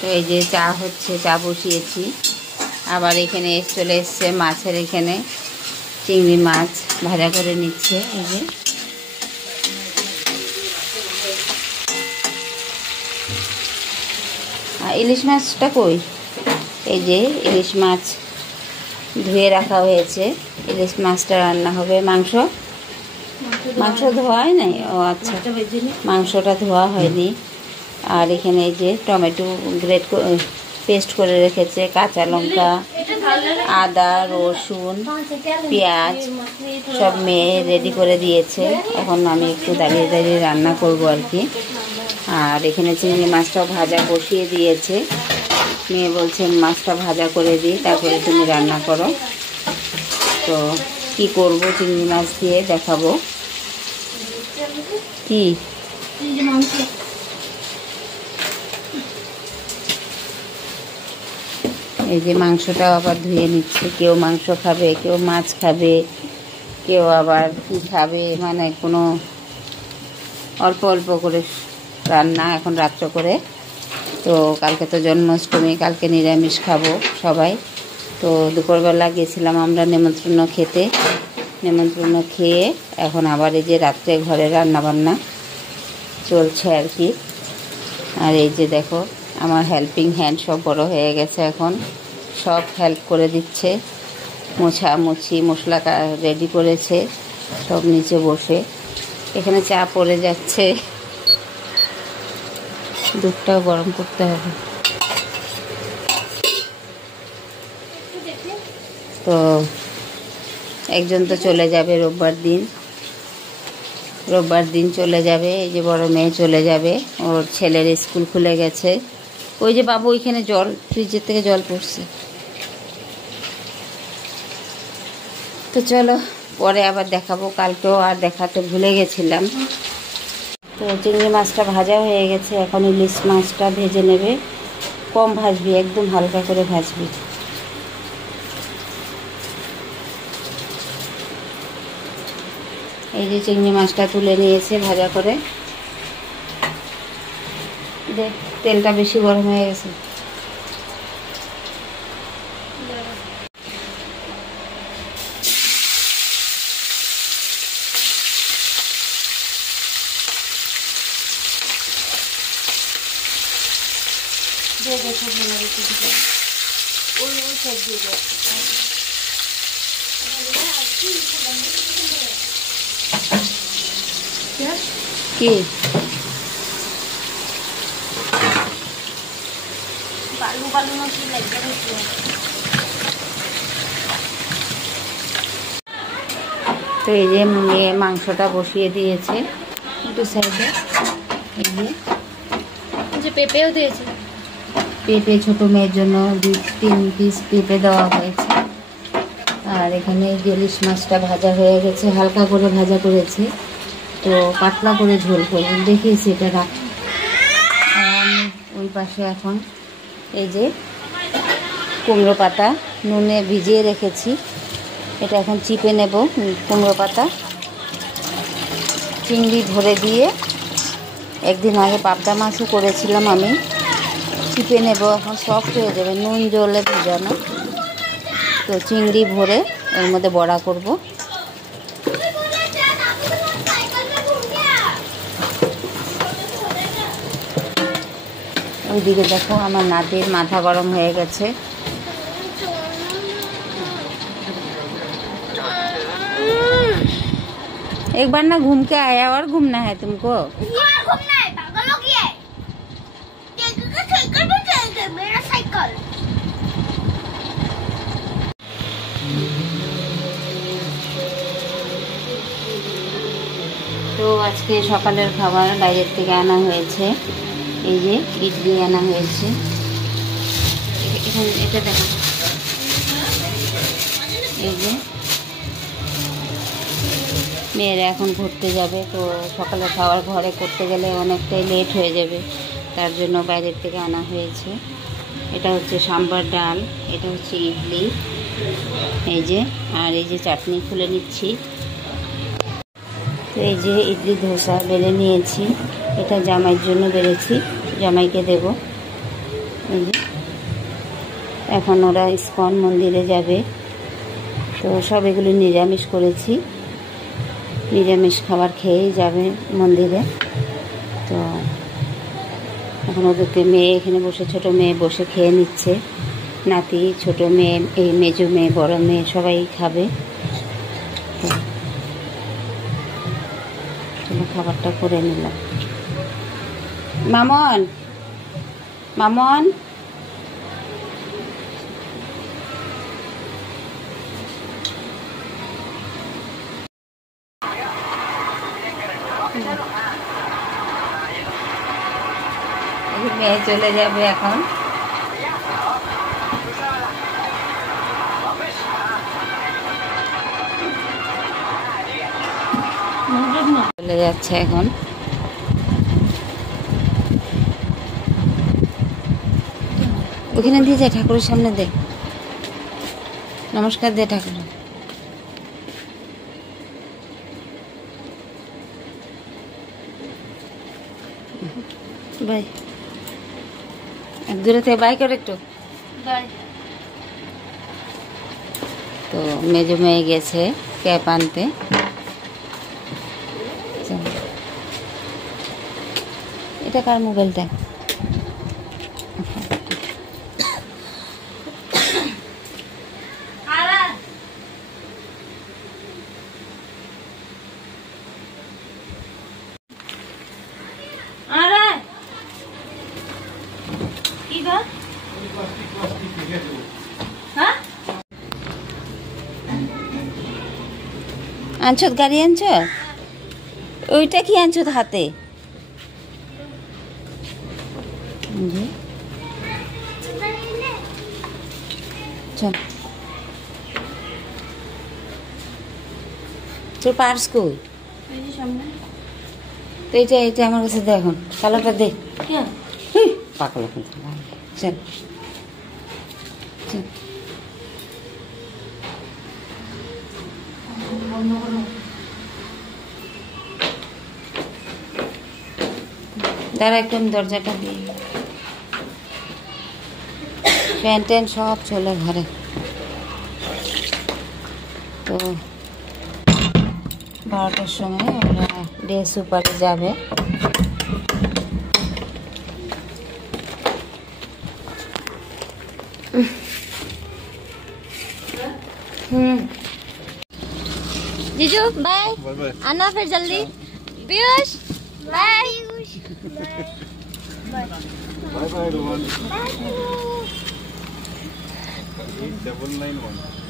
তো এই যে চা হচ্ছে, চা বসিয়েছি। আবার এখানে চলে এসছে মাছের, এখানে চিংড়ি মাছ ভাজা করে নিচ্ছে। এই যে ইলিশ মাছটা কই, এই যে ইলিশ মাছ ধুয়ে রাখা হয়েছে, ইলিশ মাছটা রান্না হবে। মাংস ধোয়া হয় নাই? ও আচ্ছা, মাংসটা ধোয়া হয়নি। আর এখানে এই যে টমেটো পেস্ট করে রেখেছে, কাঁচা লঙ্কা, আদা, রসুন, পেঁয়াজ সব মেয়ে রেডি করে দিয়েছে। এখন আমি একটু দাঁড়িয়ে দাঁড়িয়ে রান্না করব আর কি। আর এখানে চিংড়ি মাছটাও ভাজা বসিয়ে দিয়েছে। মেয়ে বলছে মাছটা ভাজা করে দিই, তারপরে তুমি রান্না করো। তো কি করব চিংড়ি মাছ দিয়ে দেখাবো। কি এই যে মাংসটাও আবার ধুয়ে নিচ্ছে। কেউ মাংস খাবে, কেউ মাছ খাবে, কেউ আবার কি খাবে, মানে কোনো অল্প অল্প করে রান্না এখন রাত্র করে। তো কালকে তো জন্মাষ্টমী, কালকে নিরামিষ খাবো সবাই। তো দুপুরবেলা গেছিলাম আমরা নেমন্ত্রণ খেতে, নেমন্ত্রণ খেয়ে এখন আবার এই যে রাত্রে ঘরে রান্নাবান্না চলছে আর কি। আর এই যে দেখো আমার হেল্পিং হ্যান্ড সব বড় হয়ে গেছে, এখন সব হেল্প করে দিচ্ছে। মোছামুছি, মশলা রেডি করেছে সব নিচে বসে। এখানে চা পড়ে যাচ্ছে, দুধটাও গরম করতে হবে। তো একজন তো চলে যাবে রোববার দিন চলে যাবে। এই যে বড় মেয়ে চলে যাবে, ওর ছেলের স্কুল খুলে গেছে। ওই যে বাবু ওইখানে জল, ফ্রিজের থেকে জল পড়ছে। তো চলো পরে আবার দেখাবো, কালকেও আর দেখাতে ভুলে গেছিলাম। তো চিংড়ি মাছটা ভাজা হয়ে গেছে, এখন ইলিশ মাছটা ভেজে নেবে। কম ভাজবি, একদম হালকা করে ভাজবি। এই যে চিংড়ি মাছটা তুলে নিয়েছে ভাজা করে। দেখ তেলটা বেশি গরম হয়ে গেছে। কি বালু বালু মতো লাগবে। তো এই যে মেয়ে মাংসটা বসিয়ে দিয়েছে একটু সাইডে। এই যে পেঁপেও দিয়েছে, পেঁপে ছোটো মেয়ের জন্য 2-3 পিস পেঁপে দেওয়া হয়েছে। আর এখানে ইলিশ মাছটা ভাজা হয়ে গেছে, হালকা করে ভাজা করেছি, তো পাতলা করে ঝোল করে দেখিয়েছি এটা রাখ। আর আমি ওই পাশে এখন এই যে কুমড়ো পাতা নুনে ভিজিয়ে রেখেছি, এটা এখন চিপে নেব। কুমড়ো পাতা চিংড়ি ভরে দিয়ে একদিন আগে পাবদা মাছও করেছিলাম আমি, চিপে নেব। এখন সফট হয়ে যাবে, নুন জলে ভেজানো। তো চিংড়ি ভরে এর মধ্যে বড়া করব। ওইদিকে দেখো আমার নাতির মাথা গরম হয়ে গেছে। एक बार ना घूम के आया और घूमना है तुमको। घूमना है, पागल हो गया है। मेरा साइकिल। তো আজকে সকালের খাবার বাইরের থেকে আনা হয়েছে। এই যে ইডলি আনা হয়েছে, এখানে এটা দেখো। এই যে মেয়েরা এখন ঘুরতে যাবে, তো সকালে খাবার ঘরে করতে গেলে অনেকটাই লেট হয়ে যাবে, তার জন্য বাইরের থেকে আনা হয়েছে। এটা হচ্ছে সাম্বার ডাল, এটা হচ্ছে ইডলি, এই যে, আর এই যে চাটনি খুলে নিচ্ছি। তো এই যে ইডলি ধোসা বেলে নিয়েছি, এটা জামাইয়ের জন্য বেড়েছি, জামাইকে দেব। এই যে এখন ওরা ইস্কন মন্দিরে যাবে, তো সব এগুলো নিরামিষ করেছি, নিরামিষ খাবার খেয়েই যাবে মন্দিরে। তো এখন ওদেরকে মেয়ে এখানে বসে, ছোট মেয়ে বসে খেয়ে নিচ্ছে, নাতি, ছোট মেয়ে, এই মেজো মেয়ে, বড় মেয়ে সবাই খাবে। তো চলো খাবারটা করে নিলাম। মামন, মামন, মেয়ে চলে যাবে এখন। চলে যাচ্ছে এখন। ওখানে দিয়ে যায়, ঠাকুরের সামনে দে, নমস্কার দে ঠাকুর। বাই, এক দূরে থেকে বাই করে একটু বাই। তো মেজো মেয়ে গেছে ক্যাপ আনতে। এটা কার মোবাইলটা? আনছো গাড়ি, আনছো ওইটা কি আনছো হাতে? চল, তোর পার্স কই? তো এইটা এইটা আমার কাছে দে, এখন কালোটা দে। পাগল এখন, চল চল। দাঁড়া একটু, আমি দরজাটা দিই। প্যান্ট ট্যান্ট সব চলে ঘরে। তো 12টার সময় ওরা ডে সুপারে যাবে। जीजू बाय, आना फिर जल्दी। Piyush bye, bye bye Rohan. 8991